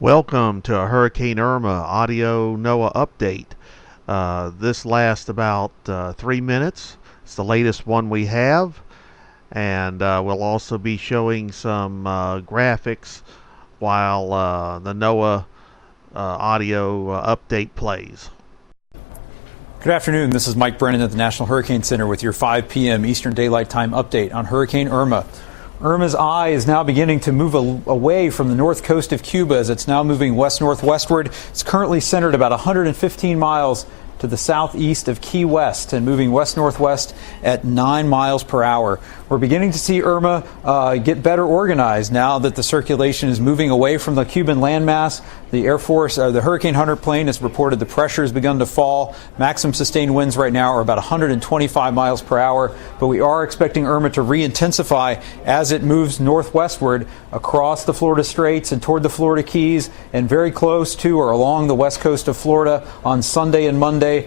Welcome to a Hurricane Irma audio NOAA update. This lasts about 3 minutes. It's the latest one we have, and we'll also be showing some graphics while the NOAA audio update plays. Good afternoon. This is Mike Brennan at the National Hurricane Center with your 5 p.m. Eastern Daylight Time update on Hurricane Irma. Irma's eye is now beginning to move away from the north coast of Cuba as it's now moving west-northwestward. It's currently centered about 115 miles to the southeast of Key West and moving west-northwest at 9 miles per hour. We're beginning to see Irma get better organized now that the circulation is moving away from the Cuban landmass. The Air Force, the Hurricane Hunter plane has reported the pressure has begun to fall. Maximum sustained winds right now are about 125 miles per hour, but we are expecting Irma to re-intensify as it moves northwestward across the Florida Straits and toward the Florida Keys and very close to or along the west coast of Florida on Sunday and Monday,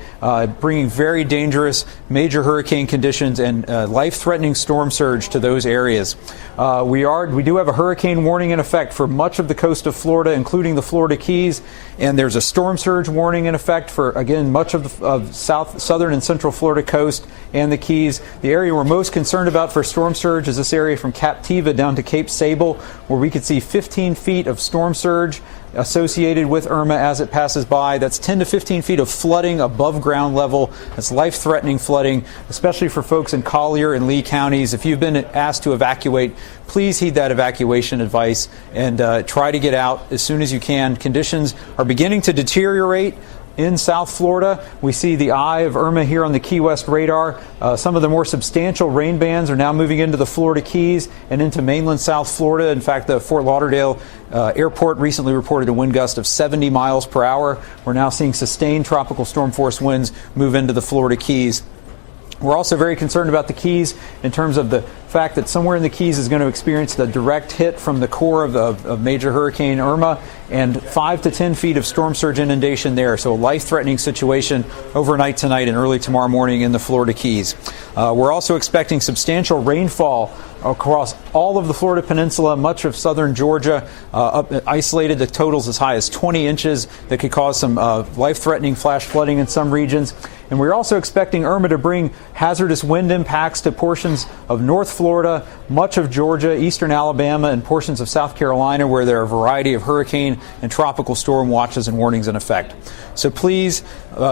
bringing very dangerous major hurricane conditions and life-threatening storm surge to those areas. We do have a hurricane warning in effect for much of the coast of Florida, including the Florida Keys, and there's a storm surge warning in effect for, again, much of the southern and central Florida coast and the Keys. The area we're most concerned about for storm surge is this area from Captiva down to Cape Sable, where we could see 15 feet of storm surge associated with Irma as it passes by. That's 10 to 15 feet of flooding above ground level. That's life-threatening flooding, especially for folks in Collier and Lee counties. If you've been asked to evacuate, please heed that evacuation advice and try to get out as soon as you can. Conditions are beginning to deteriorate in South Florida. We see the eye of Irma here on the Key West radar. Some of the more substantial rain bands are now moving into the Florida Keys and into mainland South Florida. In fact, the Fort Lauderdale airport recently reported a wind gust of 70 miles per hour. We're now seeing sustained tropical storm force winds move into the Florida Keys. We're also very concerned about the Keys in terms of the fact that somewhere in the Keys is going to experience the direct hit from the core of major Hurricane Irma and 5 to 10 feet of storm surge inundation there. So a life-threatening situation overnight tonight and early tomorrow morning in the Florida Keys. We're also expecting substantial rainfall across all of the Florida Peninsula, much of southern Georgia, isolated the totals as high as 20 inches that could cause some life-threatening flash flooding in some regions. And we're also expecting Irma to bring hazardous wind impacts to portions of North Florida, much of Georgia, eastern Alabama, and portions of South Carolina, where there are a variety of hurricane and tropical storm watches and warnings in effect. So please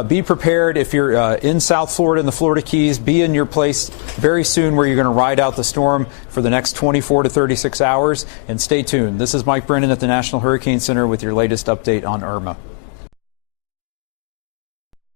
be prepared. If you're in South Florida and the Florida Keys, be in your place very soon where you're going to ride out the storm for the next 24 to 36 hours. And stay tuned. This is Mike Brennan at the National Hurricane Center with your latest update on Irma.